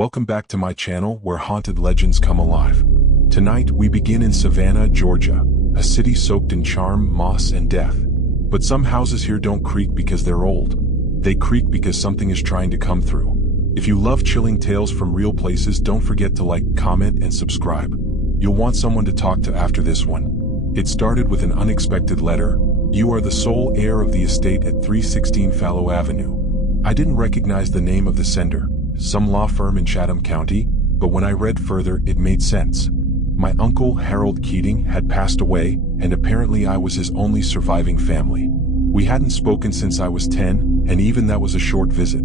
Welcome back to my channel where haunted legends come alive. Tonight we begin in Savannah, Georgia, a city soaked in charm, moss, and death. But some houses here don't creak because they're old. They creak because something is trying to come through. If you love chilling tales from real places, don't forget to like, comment, and subscribe. You'll want someone to talk to after this one. It started with an unexpected letter. You are the sole heir of the estate at 316 Fallow Avenue. I didn't recognize the name of the sender, some law firm in Chatham County, but when I read further, it made sense. My uncle, Harold Keating, had passed away, and apparently I was his only surviving family. We hadn't spoken since I was 10, and even that was a short visit.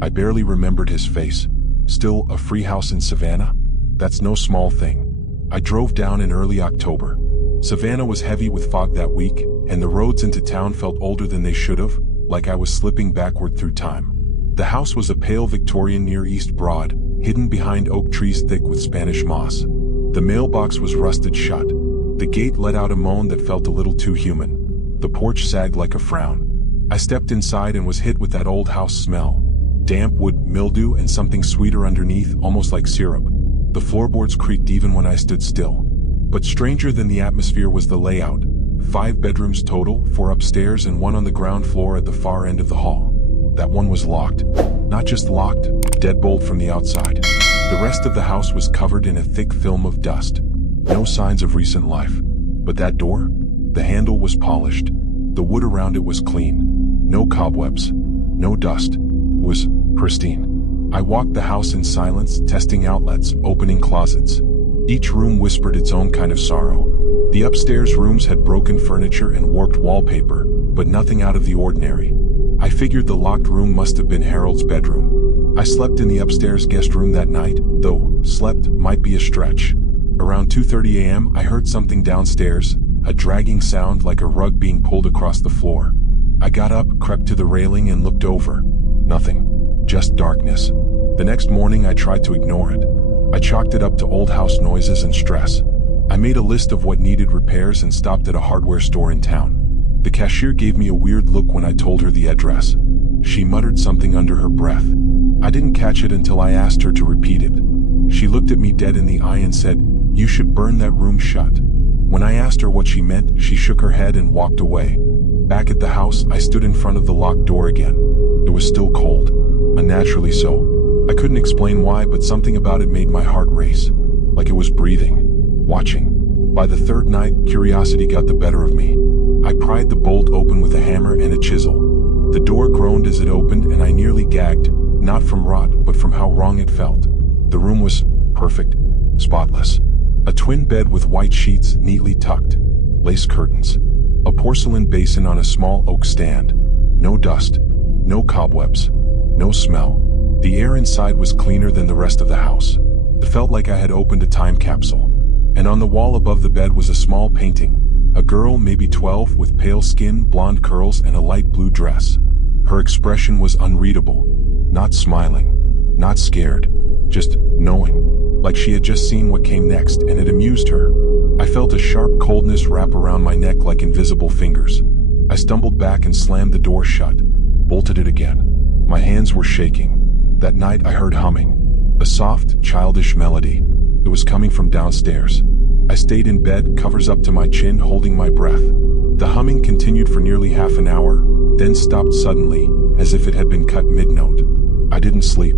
I barely remembered his face. Still, a free house in Savannah? That's no small thing. I drove down in early October. Savannah was heavy with fog that week, and the roads into town felt older than they should have, like I was slipping backward through time. The house was a pale Victorian near East Broad, hidden behind oak trees thick with Spanish moss. The mailbox was rusted shut. The gate let out a moan that felt a little too human. The porch sagged like a frown. I stepped inside and was hit with that old house smell. Damp wood, mildew, and something sweeter underneath, almost like syrup. The floorboards creaked even when I stood still. But stranger than the atmosphere was the layout. 5 bedrooms total, 4 upstairs and 1 on the ground floor at the far end of the hall. That one was locked. Not just locked, deadbolt from the outside. The rest of the house was covered in a thick film of dust. No signs of recent life. But that door? The handle was polished. The wood around it was clean. No cobwebs. No dust. It was pristine. I walked the house in silence, testing outlets, opening closets. Each room whispered its own kind of sorrow. The upstairs rooms had broken furniture and warped wallpaper, but nothing out of the ordinary. I figured the locked room must have been Harold's bedroom. I slept in the upstairs guest room that night, though slept might be a stretch. Around 2:30 a.m. I heard something downstairs, a dragging sound like a rug being pulled across the floor. I got up, crept to the railing and looked over. Nothing. Just darkness. The next morning I tried to ignore it. I chalked it up to old house noises and stress. I made a list of what needed repairs and stopped at a hardware store in town. The cashier gave me a weird look when I told her the address. She muttered something under her breath. I didn't catch it until I asked her to repeat it. She looked at me dead in the eye and said, "You should burn that room shut." When I asked her what she meant, she shook her head and walked away. Back at the house, I stood in front of the locked door again. It was still cold. Unnaturally so. I couldn't explain why, but something about it made my heart race. Like it was breathing. Watching. By the third night, curiosity got the better of me. I pried the bolt open with a hammer and a chisel. The door groaned as it opened and I nearly gagged, not from rot, but from how wrong it felt. The room was perfect, spotless. A twin bed with white sheets neatly tucked, lace curtains. A porcelain basin on a small oak stand. No dust, no cobwebs, no smell. The air inside was cleaner than the rest of the house. It felt like I had opened a time capsule. And on the wall above the bed was a small painting. A girl, maybe 12, with pale skin, blonde curls, and a light blue dress. Her expression was unreadable. Not smiling. Not scared. Just knowing. Like she had just seen what came next, and it amused her. I felt a sharp coldness wrap around my neck like invisible fingers. I stumbled back and slammed the door shut. Bolted it again. My hands were shaking. That night I heard humming. A soft, childish melody. It was coming from downstairs. I stayed in bed, covers up to my chin, holding my breath. The humming continued for nearly half an hour, then stopped suddenly, as if it had been cut mid-note. I didn't sleep.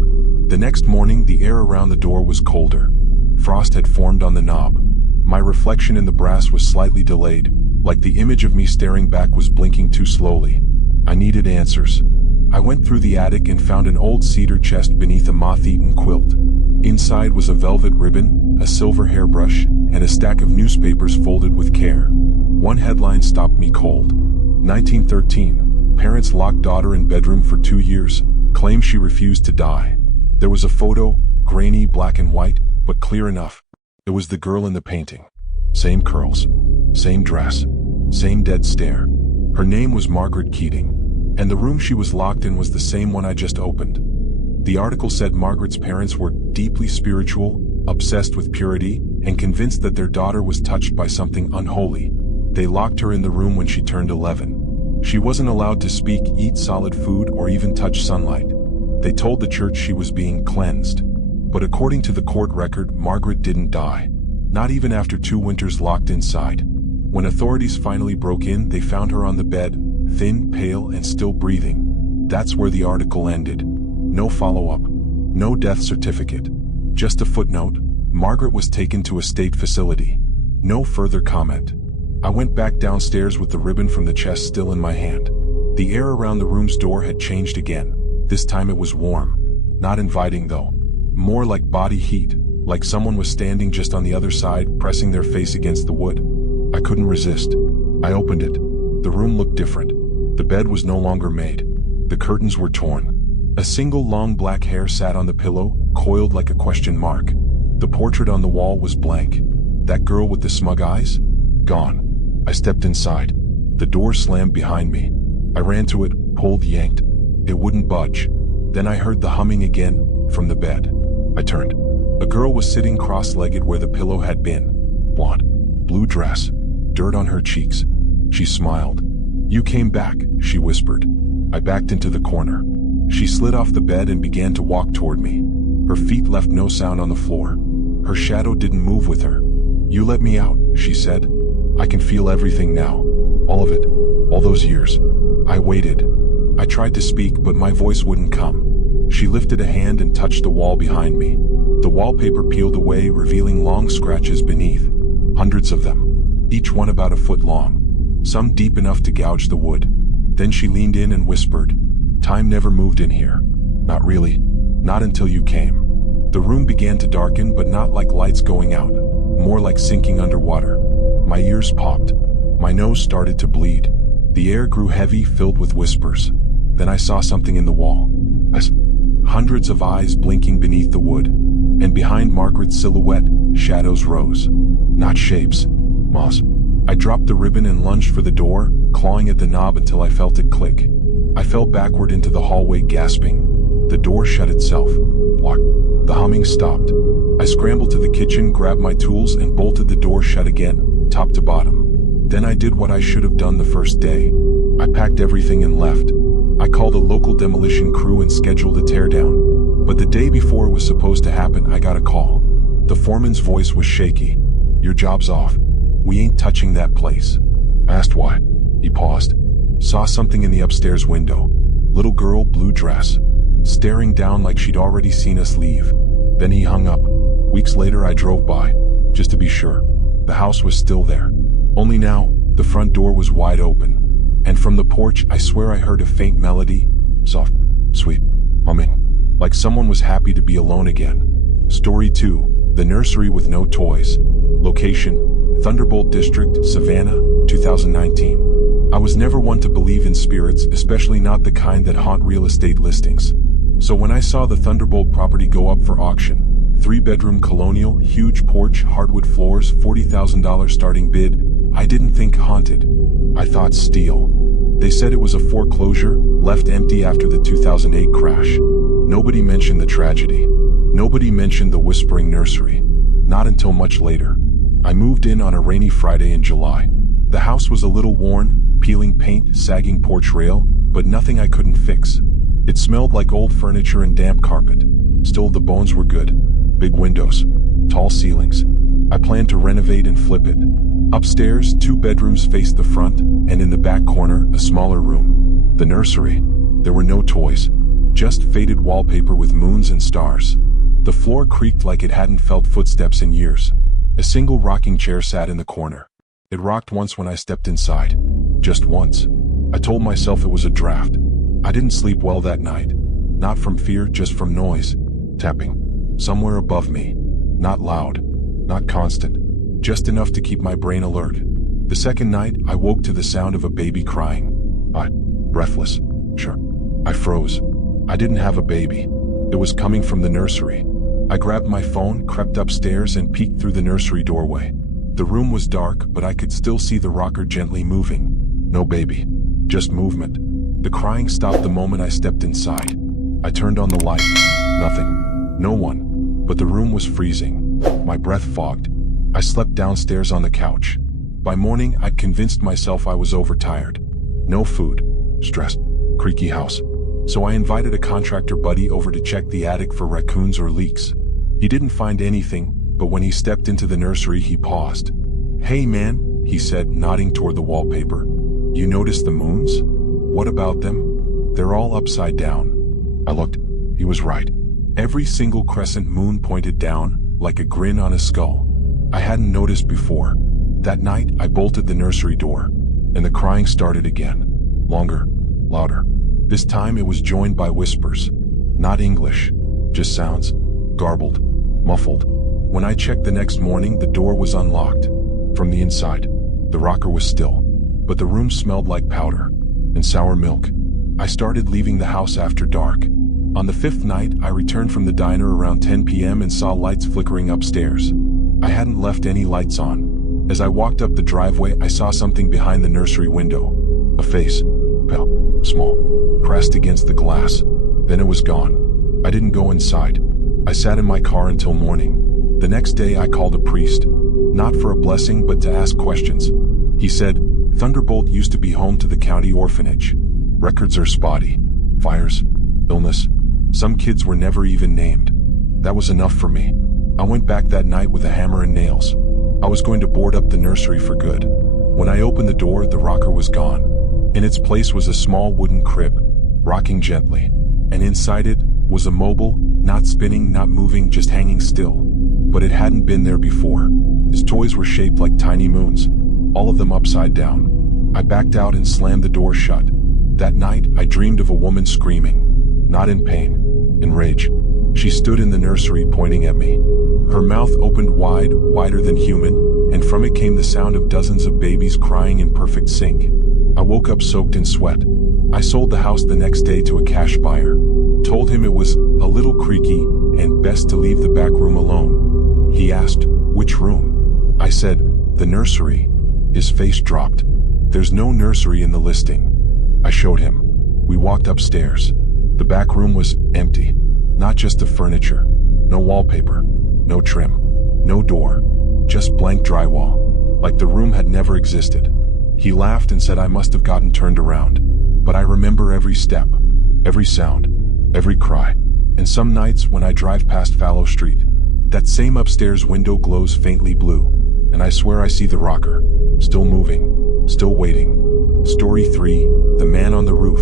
The next morning, the air around the door was colder. Frost had formed on the knob. My reflection in the brass was slightly delayed, like the image of me staring back was blinking too slowly. I needed answers. I went through the attic and found an old cedar chest beneath a moth-eaten quilt. Inside was a velvet ribbon, a silver hairbrush, and a stack of newspapers folded with care. One headline stopped me cold. 1913. Parents locked daughter in bedroom for 2 years, claim she refused to die. There was a photo, grainy, black and white, but clear enough. It was the girl in the painting. Same curls. Same dress. Same dead stare. Her name was Margaret Keating. And the room she was locked in was the same one I just opened. The article said Margaret's parents were deeply spiritual, obsessed with purity, and convinced that their daughter was touched by something unholy. They locked her in the room when she turned 11. She wasn't allowed to speak, eat solid food, or even touch sunlight. They told the church she was being cleansed. But according to the court record, Margaret didn't die. Not even after 2 winters locked inside. When authorities finally broke in, they found her on the bed, thin, pale, and still breathing. That's where the article ended. No follow-up. No death certificate. Just a footnote: Margaret was taken to a state facility. No further comment. I went back downstairs with the ribbon from the chest still in my hand. The air around the room's door had changed again. This time it was warm. Not inviting though. More like body heat, like someone was standing just on the other side, pressing their face against the wood. I couldn't resist. I opened it. The room looked different. The bed was no longer made. The curtains were torn. A single long black hair sat on the pillow, coiled like a question mark. The portrait on the wall was blank. That girl with the smug eyes? Gone. I stepped inside. The door slammed behind me. I ran to it, pulled, yanked. It wouldn't budge. Then I heard the humming again, from the bed. I turned. A girl was sitting cross-legged where the pillow had been. Blonde. Blue dress. Dirt on her cheeks. She smiled. "You came back," she whispered. I backed into the corner. She slid off the bed and began to walk toward me. Her feet left no sound on the floor. Her shadow didn't move with her. "You let me out," she said. "I can feel everything now. All of it. All those years." I waited. I tried to speak, but my voice wouldn't come. She lifted a hand and touched the wall behind me. The wallpaper peeled away, revealing long scratches beneath. Hundreds of them. Each one about a foot long. Some deep enough to gouge the wood. Then she leaned in and whispered, "Time never moved in here. Not really. Not until you came." The room began to darken, but not like lights going out. More like sinking underwater. My ears popped. My nose started to bleed. The air grew heavy, filled with whispers. Then I saw something in the wall. Hundreds of eyes blinking beneath the wood. And behind Margaret's silhouette, shadows rose. Not shapes. Moss. I dropped the ribbon and lunged for the door, clawing at the knob until I felt it click. I fell backward into the hallway, gasping. The door shut itself. Locked. The humming stopped. I scrambled to the kitchen, grabbed my tools, and bolted the door shut again, top to bottom. Then I did what I should have done the first day. I packed everything and left. I called a local demolition crew and scheduled a teardown. But the day before it was supposed to happen, I got a call. The foreman's voice was shaky. "Your job's off. We ain't touching that place." I asked why. He paused. Saw something in the upstairs window. Little girl, blue dress. Staring down like she'd already seen us leave. Then he hung up. Weeks later I drove by, just to be sure. The house was still there. Only now, the front door was wide open. And from the porch, I swear I heard a faint melody. Soft, sweet, humming. Like someone was happy to be alone again. Story 2. The nursery with no toys. Location: Thunderbolt District, Savannah, 2019. I was never one to believe in spirits, especially not the kind that haunt real estate listings. So when I saw the Thunderbolt property go up for auction, 3-bedroom colonial, huge porch, hardwood floors, $40,000 starting bid, I didn't think haunted. I thought steal. They said it was a foreclosure, left empty after the 2008 crash. Nobody mentioned the tragedy. Nobody mentioned the whispering nursery. Not until much later. I moved in on a rainy Friday in July. The house was a little worn, peeling paint, sagging porch rail, but nothing I couldn't fix. It smelled like old furniture and damp carpet. Still, the bones were good. Big windows. Tall ceilings. I planned to renovate and flip it. Upstairs, 2 bedrooms faced the front, and in the back corner, a smaller room. The nursery. There were no toys. Just faded wallpaper with moons and stars. The floor creaked like it hadn't felt footsteps in years. A single rocking chair sat in the corner. It rocked once when I stepped inside. Just once. I told myself it was a draft. I didn't sleep well that night. Not from fear, just from noise. Tapping. Somewhere above me. Not loud. Not constant. Just enough to keep my brain alert. The second night, I woke to the sound of a baby crying. Breathless. Sure. I froze. I didn't have a baby. It was coming from the nursery. I grabbed my phone, crept upstairs, and peeked through the nursery doorway. The room was dark, but I could still see the rocker gently moving. No baby. Just movement. The crying stopped the moment I stepped inside. I turned on the light. Nothing. No one. But the room was freezing. My breath fogged. I slept downstairs on the couch. By morning, I'd convinced myself I was overtired. No food. Stressed. Creaky house. So I invited a contractor buddy over to check the attic for raccoons or leaks. He didn't find anything, but when he stepped into the nursery he paused. "Hey man," he said, nodding toward the wallpaper. "You noticed the moons? What about them? They're all upside down." I looked. He was right. Every single crescent moon pointed down, like a grin on a skull. I hadn't noticed before. That night, I bolted the nursery door, and the crying started again. Longer, louder. This time it was joined by whispers. Not English, just sounds, garbled, muffled. When I checked the next morning, the door was unlocked. From the inside, the rocker was still, but the room smelled like powder and sour milk. I started leaving the house after dark. On the fifth night, I returned from the diner around 10 p.m. and saw lights flickering upstairs. I hadn't left any lights on. As I walked up the driveway, I saw something behind the nursery window. A face, pale, small, pressed against the glass. Then it was gone. I didn't go inside. I sat in my car until morning. The next day I called a priest, not for a blessing but to ask questions. He said, "Thunderbolt used to be home to the county orphanage. Records are spotty. Fires, illness. Some kids were never even named." That was enough for me. I went back that night with a hammer and nails. I was going to board up the nursery for good. When I opened the door, the rocker was gone. In its place was a small wooden crib, rocking gently. And inside it was a mobile, not spinning, not moving, just hanging still. But it hadn't been there before. His toys were shaped like tiny moons, all of them upside down. I backed out and slammed the door shut. That night, I dreamed of a woman screaming. Not in pain, in rage. She stood in the nursery pointing at me. Her mouth opened wide, wider than human, and from it came the sound of dozens of babies crying in perfect sync. I woke up soaked in sweat. I sold the house the next day to a cash buyer. Told him it was a little creaky and best to leave the back room alone. He asked, "Which room?" I said, "The nursery." His face dropped. "There's no nursery in the listing." I showed him. We walked upstairs. The back room was empty. Not just the furniture. No wallpaper. No trim. No door. Just blank drywall. Like the room had never existed. He laughed and said I must have gotten turned around. But I remember every step, every sound, every cry. And some nights when I drive past Fallow Street, that same upstairs window glows faintly blue. And I swear I see the rocker. Still moving. Still waiting. Story 3, The Man on the Roof.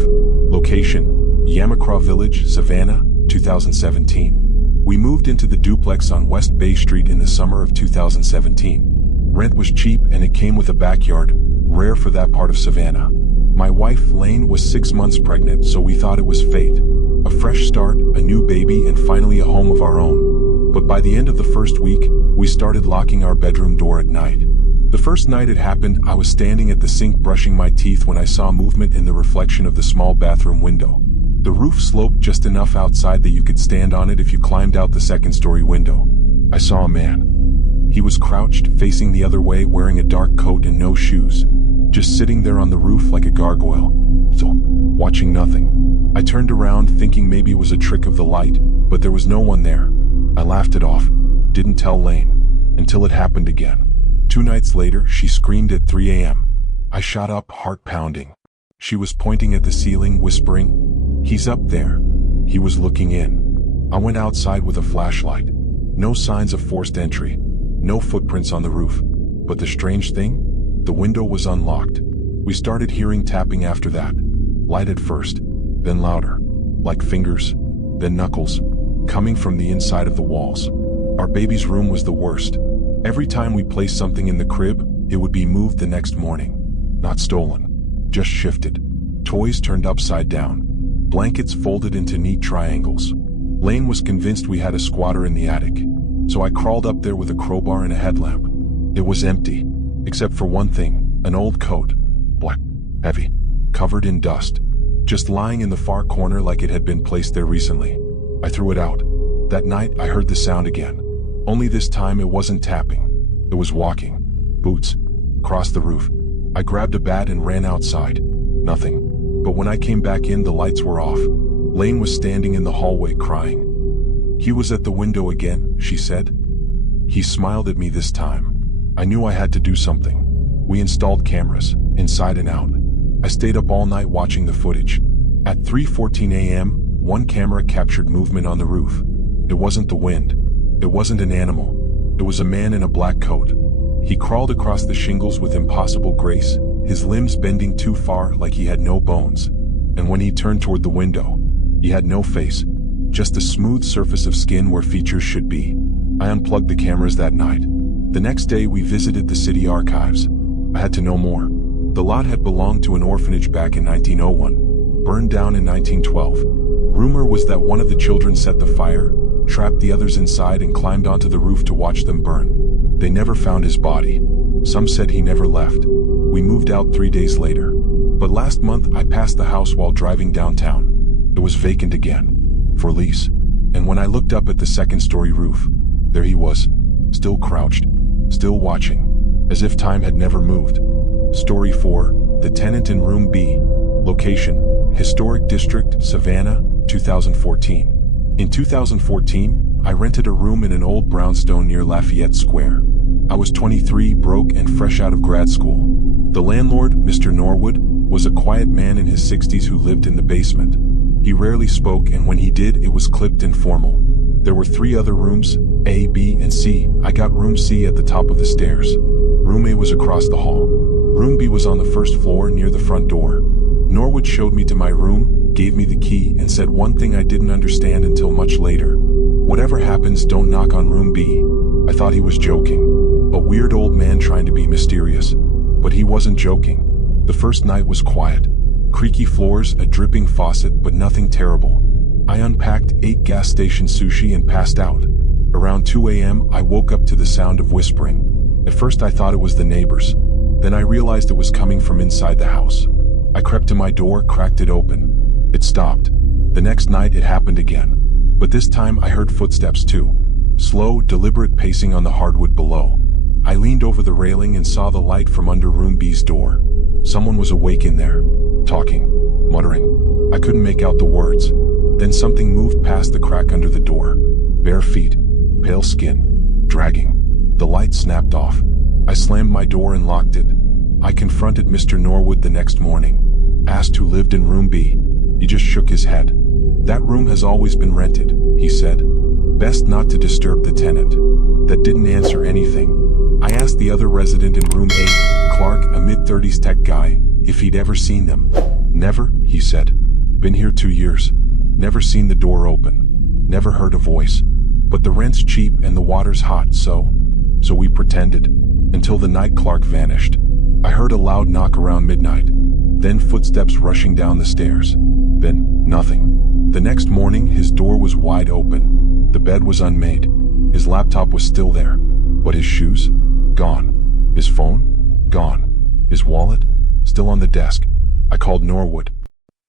Location, Yamacraw Village, Savannah, 2017. We moved into the duplex on West Bay Street in the summer of 2017. Rent was cheap and it came with a backyard, rare for that part of Savannah. My wife, Lane, was 6 months pregnant, so we thought it was fate. A fresh start, a new baby, and finally a home of our own. But by the end of the first week, we started locking our bedroom door at night. The first night it happened, I was standing at the sink brushing my teeth when I saw movement in the reflection of the small bathroom window. The roof sloped just enough outside that you could stand on it if you climbed out the second-story window. I saw a man. He was crouched, facing the other way, wearing a dark coat and no shoes. Just sitting there on the roof like a gargoyle. So, watching nothing. I turned around thinking maybe it was a trick of the light, but there was no one there. I laughed it off. Didn't tell Lane. Until it happened again. 2 nights later, she screamed at 3 a.m. I shot up, heart pounding. She was pointing at the ceiling, whispering, "He's up there." He was looking in. I went outside with a flashlight. No signs of forced entry. No footprints on the roof. But the strange thing? The window was unlocked. We started hearing tapping after that. Light at first, then louder. Like fingers, then knuckles, coming from the inside of the walls. Our baby's room was the worst. Every time we placed something in the crib, it would be moved the next morning. Not stolen, just shifted. Toys turned upside down. Blankets folded into neat triangles. Lane was convinced we had a squatter in the attic. So I crawled up there with a crowbar and a headlamp. It was empty, except for one thing, an old coat. Black, heavy, covered in dust. Just lying in the far corner like it had been placed there recently. I threw it out. That night I heard the sound again. Only this time it wasn't tapping. It was walking. Boots. Across the roof. I grabbed a bat and ran outside. Nothing. But when I came back in, the lights were off. Lane was standing in the hallway crying. "He was at the window again," she said. He smiled at me this time. I knew I had to do something. We installed cameras, inside and out. I stayed up all night watching the footage. At 3:14 a.m., one camera captured movement on the roof. It wasn't the wind. It wasn't an animal. It was a man in a black coat. He crawled across the shingles with impossible grace, his limbs bending too far like he had no bones. And when he turned toward the window, he had no face, just a smooth surface of skin where features should be. I unplugged the cameras that night. The next day we visited the city archives. I had to know more. The lot had belonged to an orphanage back in 1901, burned down in 1912. Rumor was that one of the children set the fire, trapped the others inside and climbed onto the roof to watch them burn. They never found his body. Some said he never left. We moved out 3 days later. But last month I passed the house while driving downtown. It was vacant again, for lease. And when I looked up at the second-story roof, there he was, still crouched, still watching, as if time had never moved. Story 4, The Tenant in Room B. Location, Historic District, Savannah, 2014. In 2014, I rented a room in an old brownstone near Lafayette Square. I was 23, broke and fresh out of grad school. The landlord, Mr. Norwood, was a quiet man in his 60s who lived in the basement. He rarely spoke, and when he did, it was clipped and formal. There were 3 other rooms, A, B, and C. I got room C at the top of the stairs. Room A was across the hall. Room B was on the first floor near the front door. Norwood showed me to my room, gave me the key, and said one thing I didn't understand until much later. Whatever happens, don't knock on room B. I thought he was joking. A weird old man trying to be mysterious. But he wasn't joking. The first night was quiet. Creaky floors, a dripping faucet, but nothing terrible. I unpacked, ate gas station sushi, and passed out. Around 2 a.m., I woke up to the sound of whispering. At first I thought it was the neighbors. Then I realized it was coming from inside the house. I crept to my door, cracked it open. It stopped. The next night it happened again. But this time I heard footsteps too. Slow, deliberate pacing on the hardwood below. I leaned over the railing and saw the light from under room B's door. Someone was awake in there, talking, muttering. I couldn't make out the words. Then something moved past the crack under the door. Bare feet, pale skin, dragging. The light snapped off. I slammed my door and locked it. I confronted Mr. Norwood the next morning. Asked who lived in room B. He just shook his head. That room has always been rented, he said. Best not to disturb the tenant. That didn't answer anything. I asked the other resident in room A, Clark, a mid-30s tech guy, if he'd ever seen them. Never, he said. Been here 2 years. Never seen the door open. Never heard a voice. But the rent's cheap and the water's hot, so we pretended. Until the night Clark vanished. I heard a loud knock around midnight. Then footsteps rushing down the stairs. Then, nothing. The next morning, his door was wide open. The bed was unmade. His laptop was still there. But his shoes? Gone. His phone? Gone. His wallet? Still on the desk. I called Norwood.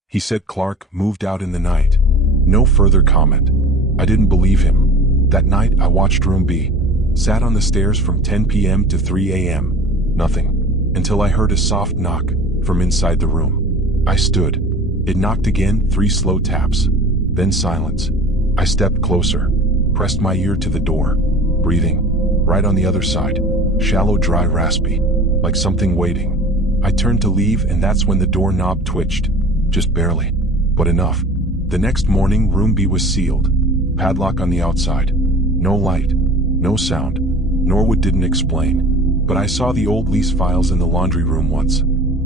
He said Clark moved out in the night. No further comment. I didn't believe him. That night I watched room B. Sat on the stairs from 10 p.m. to 3 a.m. Nothing. Until I heard a soft knock from inside the room. I stood. It knocked again, 3 slow taps. Then silence. I stepped closer. Pressed my ear to the door. Breathing. Right on the other side. Shallow, dry, raspy. Like something waiting. I turned to leave, and that's when the doorknob twitched. Just barely. But enough. The next morning, room B was sealed. Padlock on the outside. No light. No sound. Norwood didn't explain. But I saw the old lease files in the laundry room once.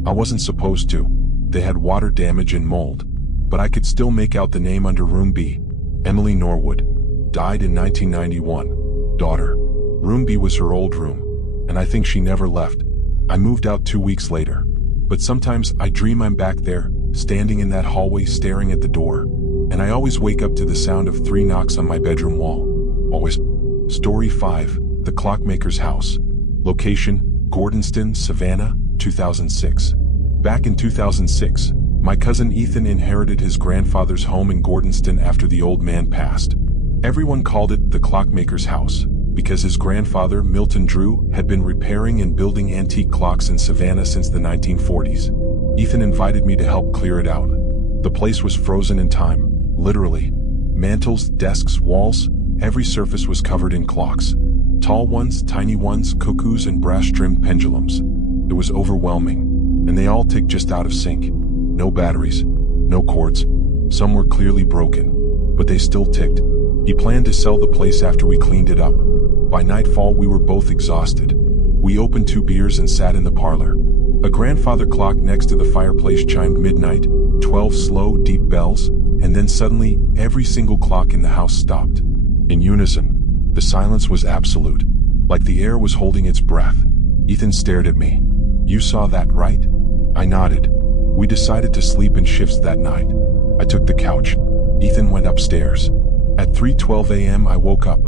I wasn't supposed to. They had water damage and mold. But I could still make out the name under room B. Emily Norwood. Died in 1991. Daughter. Room B was her old room. And I think she never left. I moved out 2 weeks later. But sometimes I dream I'm back there, standing in that hallway staring at the door. And I always wake up to the sound of 3 knocks on my bedroom wall. Always. Story 5, The Clockmaker's House. Location, Gordonston, Savannah, 2006. Back in 2006, my cousin Ethan inherited his grandfather's home in Gordonston after the old man passed. Everyone called it the Clockmaker's House, because his grandfather, Milton Drew, had been repairing and building antique clocks in Savannah since the 1940s. Ethan invited me to help clear it out. The place was frozen in time, literally. Mantels, desks, walls, every surface was covered in clocks. Tall ones, tiny ones, cuckoos, and brass-trimmed pendulums. It was overwhelming, and they all ticked just out of sync. No batteries, no cords. Some were clearly broken, but they still ticked. He planned to sell the place after we cleaned it up. By nightfall, we were both exhausted. We opened 2 beers and sat in the parlor. A grandfather clock next to the fireplace chimed midnight, 12 slow, deep bells, and then suddenly, every single clock in the house stopped. In unison. The silence was absolute, like the air was holding its breath. Ethan stared at me. "You saw that, right?" I nodded. We decided to sleep in shifts that night. I took the couch. Ethan went upstairs. At 3:12 a.m. I woke up.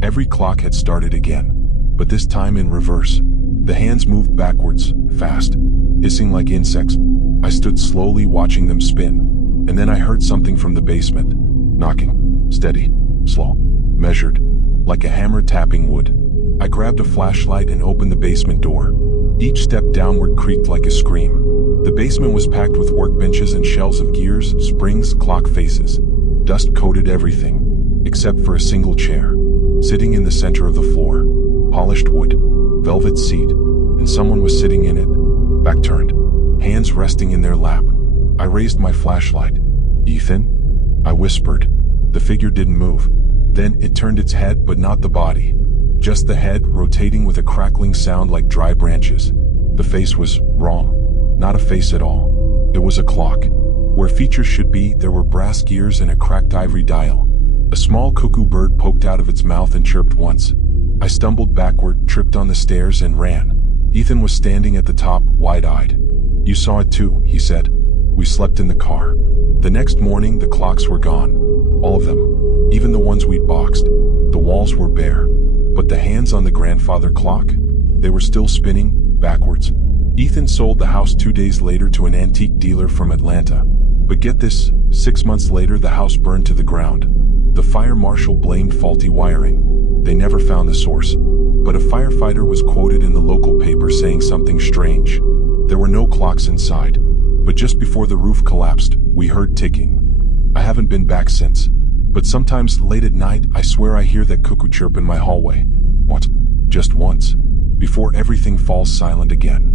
Every clock had started again, but this time in reverse. The hands moved backwards, fast, hissing like insects. I stood slowly watching them spin, and then I heard something from the basement. Knocking. Steady. Slow. Measured. Like a hammer tapping wood. I grabbed a flashlight and opened the basement door. Each step downward creaked like a scream. The basement was packed with workbenches and shelves of gears, springs, clock faces. Dust coated everything, except for a single chair. Sitting in the center of the floor. Polished wood. Velvet seat. And someone was sitting in it. Back turned. Hands resting in their lap. I raised my flashlight. "Ethan?" I whispered. The figure didn't move. Then it turned its head, but not the body. Just the head, rotating with a crackling sound like dry branches. The face was wrong. Not a face at all. It was a clock. Where features should be, there were brass gears and a cracked ivory dial. A small cuckoo bird poked out of its mouth and chirped once. I stumbled backward, tripped on the stairs, and ran. Ethan was standing at the top, wide-eyed. "You saw it too," he said. We slept in the car. The next morning, the clocks were gone. All of them. Even the ones we'd boxed. The walls were bare. But the hands on the grandfather clock? They were still spinning, backwards. Ethan sold the house 2 days later to an antique dealer from Atlanta. But get this, 6 months later the house burned to the ground. The fire marshal blamed faulty wiring. They never found the source. But a firefighter was quoted in the local paper saying something strange. There were no clocks inside. But just before the roof collapsed, we heard ticking. I haven't been back since. But sometimes late at night, I swear I hear that cuckoo chirp in my hallway. Once. Just once. Before everything falls silent again.